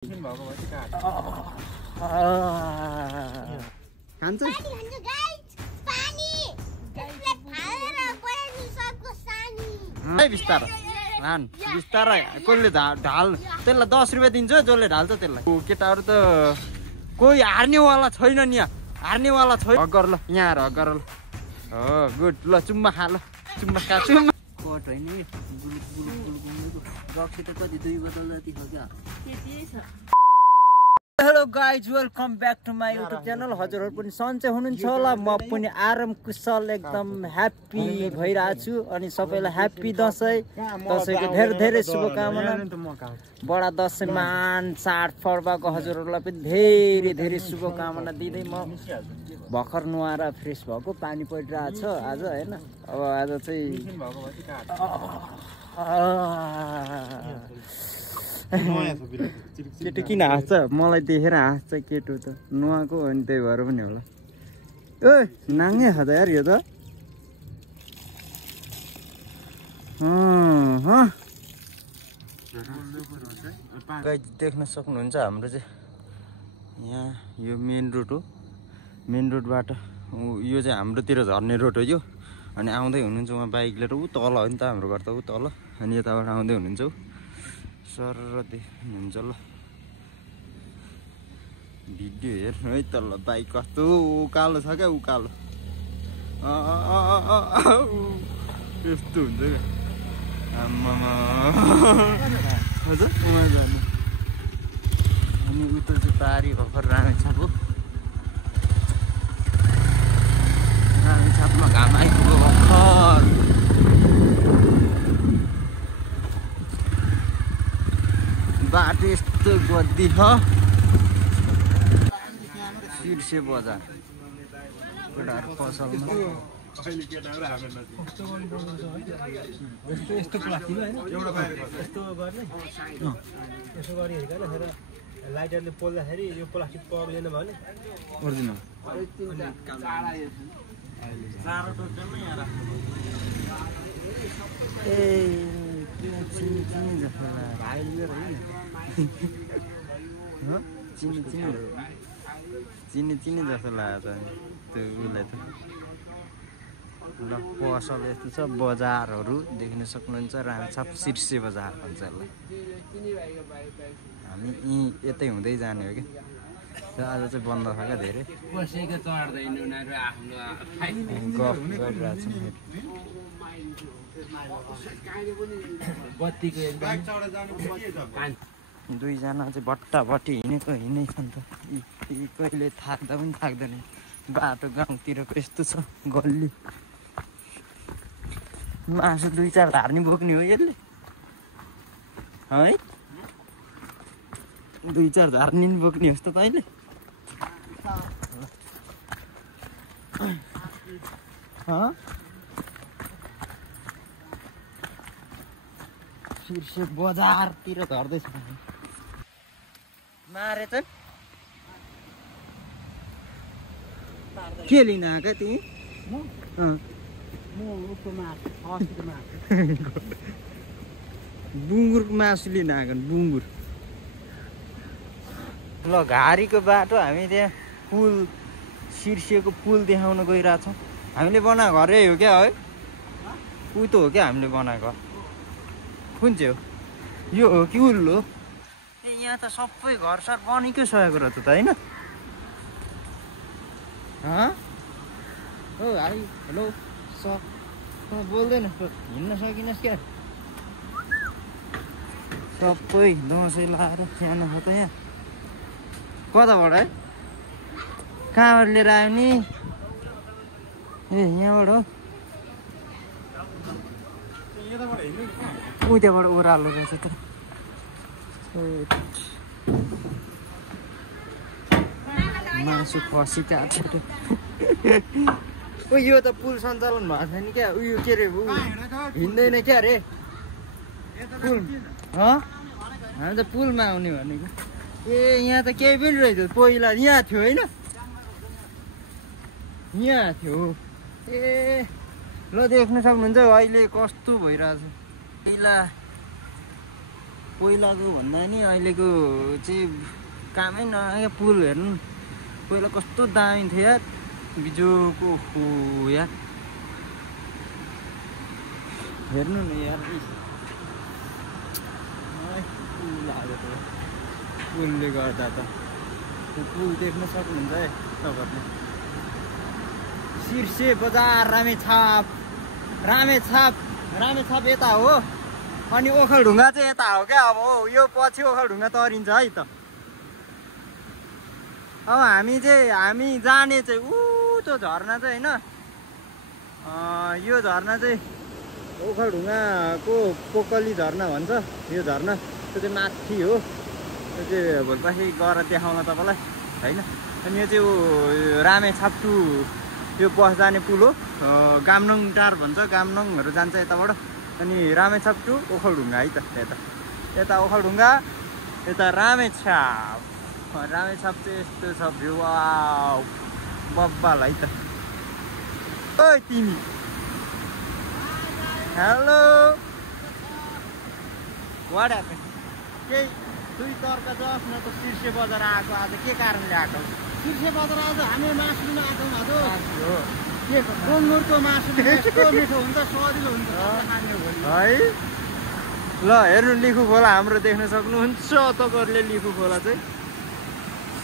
खान्छ बिस्तारै रान बिस्तारै कसले ढाल त्यसलाई 10 रुपियाँ दिन्छ जसले ढाल्छ त्यसलाई केटाहरू त कोही हार्नेवाला छैन नि हार्नेवाला छैन हगर ल यहाँ हगर ल हो गुड ल चुम्मा खा ल चुम्मा खा चुम्मा कट होइन गुलुक गुलुक गुलुक रक्सी त कति 2 बोतल जति हो क्या त्यति छ। Hello guys welcome back to my YouTube channel. हजुरहरू पनि सन्चै हुनुहुन्छ होला, म पनि आराम कुशल एकदम ह्याप्पी भइरहेको छु। अनि सबैलाई ह्याप्पी दसैँ, दसैँको धेरै धेरै शुभकामना। बडा दसैँमान चाडपर्वको हजुरहरूलाई पनि धेरै धेरै शुभकामना दिँदै म भर्खर नुहाएर फ्रेस भएको पानी परिरहेको छ आज होइन। अब आज चाहिँ केटो किन हाँस्छ मलाई देखेर हाँस्छ केटो त नुहाएको अनि त्यही भएर पनि होला। ओ नाङ्गे खाँदा यार यो त देख्न सक्नुहुन्छ हाम्रो चाहिँ यहाँ यो मेन रोड हो। मेन रोडबाट यो चाहिँ हाम्रोतिर झर्ने रोड हो यो। अनि आउँदै हुनुहुन्छ उहाँ बाइक लिएर ऊ तल हो नि त हाम्रो घर त ऊ तल। अनि यताबाट आउँदै हुनुहुन्छ ऊ सर देख्नुहुन्छ ल। भिडियो हेर्नु है त ल बाइक कस्तो उकालो छ क्या उकालो यस्तो हुन्छ क्या आम्मामा हजुर उहाँ जानु। अनि उता चाहिँ पारी भर्खर रामेछाप हो। रामेछापमा घाम आइपुग्यो भर्खर। बाटो यस्तो गद्दी छ। शीर्षे बजार केटाहरू पसलमा यस्तो प्लास्टिक हैन एउटा यस्तो गर्ने यसो गरी हेरेर फेर लाइटरले पोल्दाखेरि यो प्लास्टिक पग्लेन भने ओरिजिनल ए चिनी चिनी जस्तो चिनी चिनी जस्तो लाग्यो त त्यो उसलाई त। ल पसल यस्तो छ बजारहरू देख्न सक्नुहुन्छ। रामेछाप शीर्षे बजार भन्छ यसलाई। हामी यहीँ यतै हुँदै जाने हो क्या। आज चाहिँ बन्द छ क्या धेरै गफ गरिरहेको छ। दुईजना चाहिँ भट्टाभट्टी हिँडेको हिँडेछन् त कहिले थाक्दा पनि थाक्दैन। बाटो गाउँतिरको यस्तो छ गल्ली। मासु 2-4 धार्नी बोक्ने हो यसले है 2-4 धार्नी नि बोक्ने होस् त तैँले। शीर्षे बजारतिर झर्दैछ मारे त के लिन आएका तिमी? बुङ्गुरको मासु लिन आएको बुङ्गुर। ल घारीको बाटो हामी त्यहाँ पुल शीर्षेको पुल देखाउन गइरहेछौँ। हामीले बनाएको घरै हो क्या है उतो हो क्या हामीले बनाएको कुन चाहिँ हो यो हो कि उल्लो? ए यहाँ त सबै घरसर बनेकै सकेको रहेछ त होइन? हो भाइ हेलो बोल्दैन हिँड्न सकिनस् क्या? सबै दसैँ लाएर सानो छ त यहाँ। कताबाट है कहाँबाट लिएर आयो नि? ए यहाँबाट हो उताबाट ओह्रालो रहेछ त। मासु खसी काटेर ओ यो त पुल सञ्चालन भएको छैन क्या। उयो के अरे हिँड्दैन क्या अरे पुल। हामी त पुलमा आउने भनेको। ए यहाँ त केही पनि रहेछ पहिला यहाँ थियो होइन? यहाँ थियो ए ल देख्न सक्नुहुन्छ अहिले कस्तो भइरहेछ। पहिला पहिलाको भन्दा नि अहिलेको चाहिँ कामै नआयो पुल हेर्नु पहिला कस्तो दामी थियो यार बिजोको हो यार हेर्नु न यार पुलले गर्दा त पुल देख्न सक्नुहुन्छ है तपाईँहरूले शीर्षे बजार रामेछाप यता हो अनि ओखलढुङ्गा चाहिँ यता हो क्या अब हो यो पछि ओखलढुङ्गा तरिन्छ है त अब हामी जाने चाहिँ त्यो झरना चाहिँ होइन यो झरना चाहिँ ओखलढुङ्गाको पोकली झरना भन्छ यो झरना त्यो चाहिँ माथि हो त्यो चाहिँ भोलिपर्सि गएर देखाउन तपाईँलाई होइन अनि यो चाहिँ रामेछाप टु यो बस जाने पुल हो गामनङ टार भन्छ गामनङहरू जान्छ यताबाट अनि रामेछाप टु ओखलढुङ्गा है त यता ओखलढुङ्गा यता रामेछाप चाहिँ यस्तो छ भ्यू बब्बाल है त ओइ तिमी हेलो वाट ह्यापन केही दुई तर्क जस न त शीर्षे बजार आएको आज के कारणले आएको शीर्षे बजार आज हामी मासु लिन आएको हो के डोङ्गुरको मासु यस्तो मिठो हुन्छ सजिलो हुन्छ है ल हेर्नु लिखु खोला हाम्रो देख्न सक्नुहुन्छ तपाईँहरूले लिखु खोला चाहिँ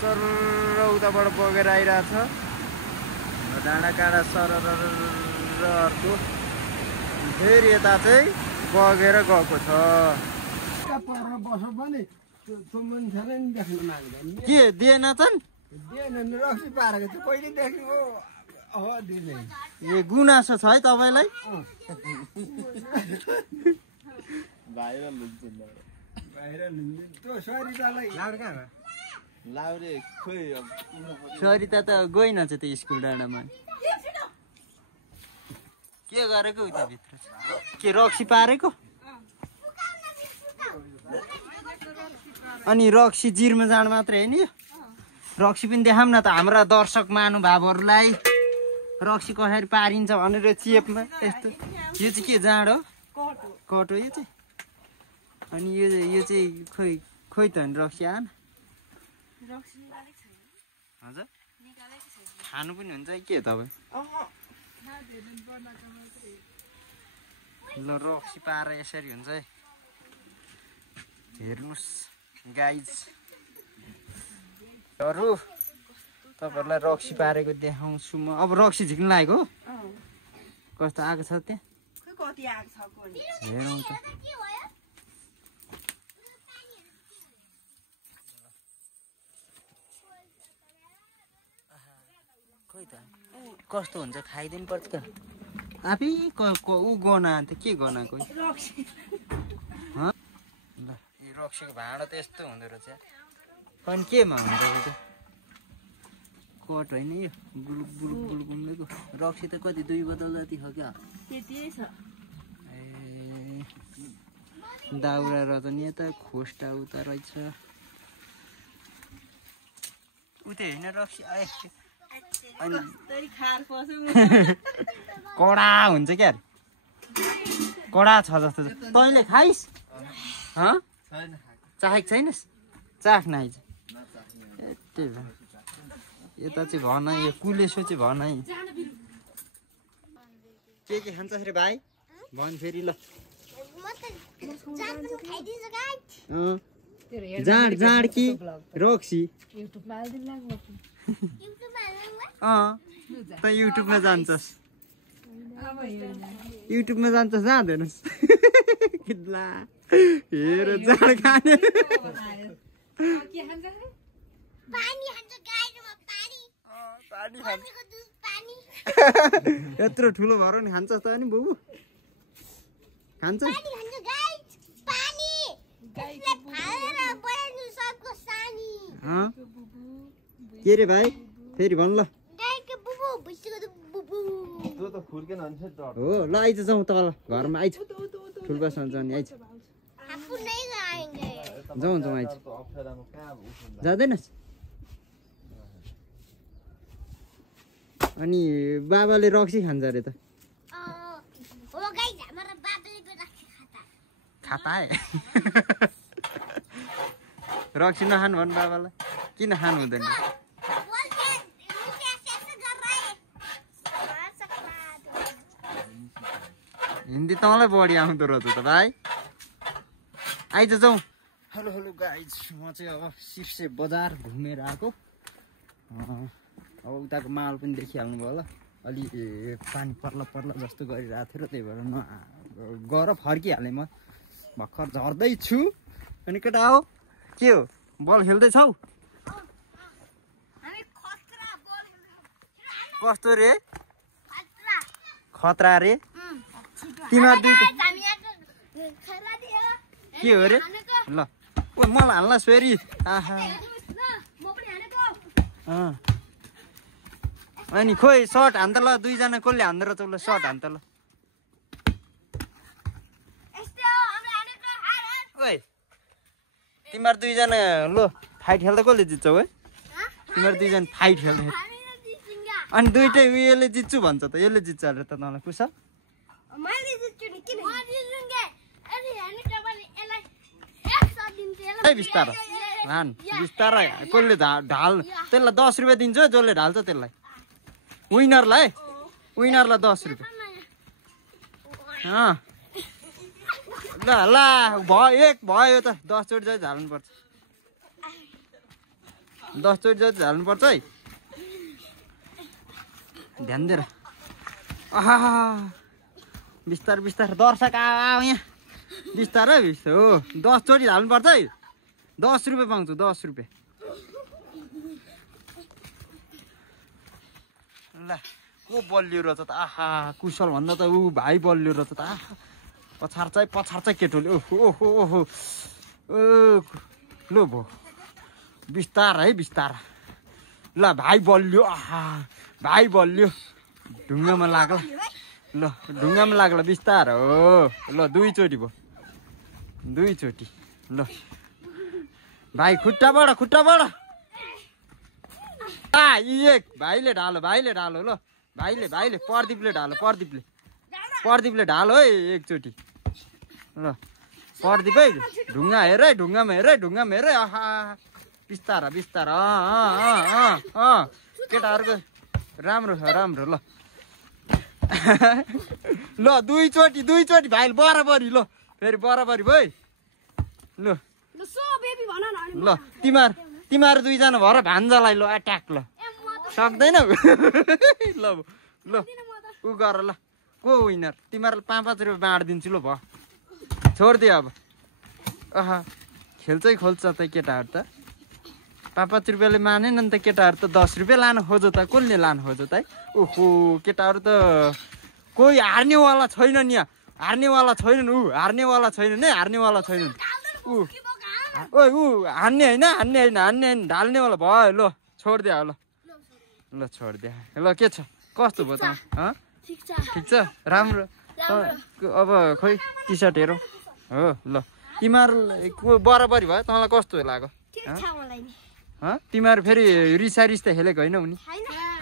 सर उताबाट बगेर आइरहेछ डाँडाकाँडा सरको फेरि यता चाहिँ बगेर गएको छ के दिएनछन् ए गुनासो छ है तपाईँलाई सरिता त गइनछ त्यो स्कुल डाँडामा के गरेको उता भित्र के रक्सी पारेको अनि रक्सी जिरमा जानु मात्रै होइन यो रक्सी पनि देखाऊँ न त हाम्रा दर्शक महानुभावहरूलाई रक्सी कसरी पारिन्छ भनेर चेपमा यस्तो यो चाहिँ के जाँड हो कटो यो चाहिँ अनि यो चाहिँ खोइ त नि रक्सी आएन हजुर खानु पनि हुन्छ के तपाईँ ल रक्सी पाएर यसरी हुन्छ है हेर्नुहोस् गाइजहरू तपाईँहरूलाई रक्सी पारेको देखाउँछु म अब रक्सी झिक्नु लागेको हो कस्तो आएको छ त्यहाँ हेरौँ त खोइ त कस्तो हुन्छ खाइदिनु पर्छ त आफै ऊ गना अन्त के गनाको ल यो रक्सीको भाँडा त यस्तो हुँदो रहेछ अनि केमा हुन्छ त्यो कट होइन यो बुलुक बुलुक बुलुक उम्लेको रक्सी त कति 2 बोतल जति हो क्या ए दाउरा रहेछ नि यता खोस्टा उता रहेछ उतै होइन रक्सी कडा हुन्छ क्या कडा छ जस्तो तैँले खाइस् चाहेको छैनस् चाख नाइज यता चाहिँ भन यो कुलेसो चाहिँ भन है के खान्छस् रे भाइ भन फेरि ल जाँड कि रक्सी त युट्युबमा जान्छस् जाँदैनस् हेर जाँड खाने यत्रो ठुलो भएर नि खान्छस् त नि बुबु खान्छ के रे भाइ फेरि भन ल हो ल आइज जाउँ तल घरमा आइज ठुल्पासँग जाने आइज जाउँ आइज जाँदैनस् अनि बाबाले रक्सी खान्छ अरे त खाता है रक्सी नखानु भन्नु बाबालाई किन खानु हुँदैन हिन्दी तँलाई बढी आउँदो रहेछ त भाइ आइज जाउँ हेलो हेलो गाइज म चाहिँ अब सिर्से बजार घुमेर आएको अब उताको माल पनि देखिहाल्नु भयो होला अलि पानी पर्ला पर्ला जस्तो गरिरहेको थियो र त्यही भएर गएर फर्किहालेँ म भर्खर झर्दैछु अनि केटा हो के हो बल खेल्दैछौ कस्तो रे खतरा रे तिमीहरू दुईटा के हो रे ल ओ मलाई हाल्ला फेरि आहा अनि खोइ सर्ट हान्त ल दुईजना कसले हान्दो रहेछ उसलाई सर्ट हान्त ल ओइ तिमीहरू दुईजना लो फाइट खेल्दा कसले जित्छौ है तिमीहरू दुईजना फाइट खेल्दा अनि दुइटै उयोले जित्छु भन्छ त यसले जित्छ अरे त तँलाई कुशल बिस्तारा हान बिस्तारा कसले ढाल्नु त्यसलाई 10 रुपियाँ दिन्छु जसले ढाल्छ त्यसलाई विनरलाई 10 रुपियाँ ल ल भयो एक भयो त 10 चोटि जति हाल्नुपर्छ 10 चोटि जति हाल्नुपर्छ है ध्यान दिएर आहा बिस्तार बिस्तार दर्शक आऊ यहाँ बिस्तारै हो 10 चोटि हाल्नुपर्छ है 10 रुपियाँ पाउँछु 10 रुपियाँ ल को बलियो रहेछ त आहा कुशल भन्दा त ऊ भाइ बलियो रहेछ त आहा पछार्छ केटोले ओहो ओहो ओहो लो भो बिस्तार है बिस्तार ल भाइ बलियो आहा भाइ बलियो ढुङ्गामा लाग्ला ल ढुङ्गामा लाग्ला बिस्तार हो ल 2 चोटि भयो 2 चोटि ल भाइ खुट्टाबाट एक भाइले ढालो ल भाइले प्रदीपले ढालो है एकचोटि ल प्रदीप है ढुङ्गामा हेर आहा बिस्तारा केटाहरूको राम्रो ल ल 2 चोटि भाइ बराबरी ल फेरि बराबरी भयो ल तिमीहरू दुईजना भएर भान्जालाई ल एट्याक ल सक्दैन ल उ गर ल को विनर तिमीहरूलाई 5-5 रुपियाँ बाँडिदिन्छु ल भयो छोडिदियो अब आहा खोल्छ त केटाहरू त 5-5 रुपियाँले मानेन नि त केटाहरू त 10 रुपियाँ लानु खोज्यो त कसले लानु खोज्यो त है ओहो केटाहरू त कोही हार्नेवाला छैन नि हार्नेवाला छैनन् हार्नेवाला छैनन् हान्ने होइन ढाल्नेवाला भयो ल छोडिदियो ल छोडिदियो ल के छ कस्तो भयो त ठिक छ राम्रो अब खोइ टी सर्ट हेरौँ हो ल तिमीहरू बराबरी भयो तँलाई कस्तो लाग्यो तिमीहरू फेरि रिस त खेलेको होइन नि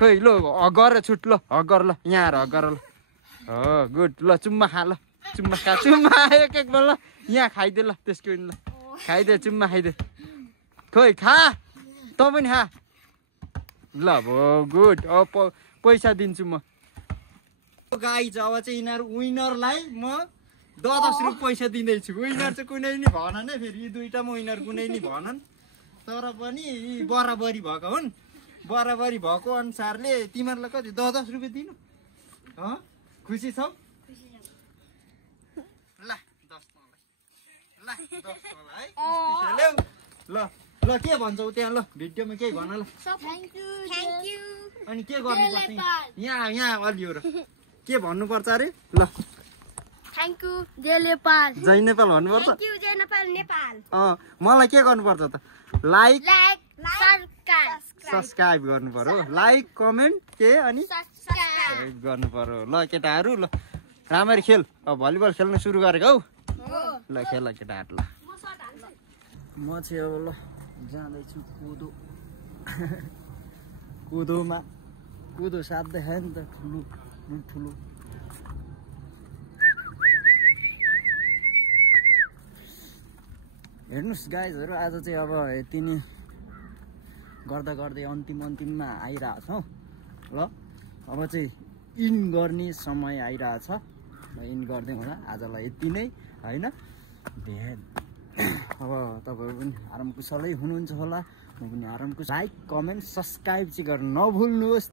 खोइ ल गर छुट ल गर ल यहाँ आएर गर ल हो गुड ल चुम्मा खा ल चुम्मा एक ल यहाँ खाइदे ल त्यसको ल खाइदे चुम्मा खाइदे खोइ खा त पनि खा ल भयो गुड अब पैसा दिन्छु म गाइज अब चाहिँ यिनीहरू विनरलाई म 10 रुपियाँ पैसा दिँदैछु विनर चाहिँ कुनै नि भनन् है फेरि यी दुईटामा विनर कुनै नि भनन् तर पनि यी बराबरी भएको हुन् बराबरी भएको अनुसारले तिमीहरूलाई कति 10 रुपियाँ दिनु खुसी छौ ल 10 है ल के भन्छौ त्यहाँ ल भिडियोमा केही भन ल थ्याङ्क यू अनि के गर्नुपर्छ यहाँ अलि हो र के भन्नुपर्छ अरे ल थ्याङ्क यू जय नेपाल भन्नुपर्छ थ्याङ्क यू जय नेपाल मलाई के गर्नुपर्छ त लाइक सब्स्क्राइब गर्नु पर्यो लाइक कमेन्ट के अनि सब्स्क्राइब गर्नु पर्यो ल केटाहरू ल राम्ररी खेल अब भलिबल खेल्न सुरु गरेको हौ ल खेल केटाहरू ल म चाहिँ अब ल जाँदैछु कुदो साथ देखायो नि त ठुलो हेर्नुहोस् गाइजहरू आज चाहिँ अब यति नै गर्दा गर्दै अन्तिममा आइरहेछौँ ल। अब चाहिँ इन गर्ने समय आइरहेछ ल, इन गर्दै होला आजलाई यति नै होइन। अब तपाईँहरू पनि आराम कुशलै हुनुहुन्छ होला, म पनि आराम कुशल। लाइक कमेन्ट सब्सक्राइब चाहिँ गर्न नभुल्नुहोस्।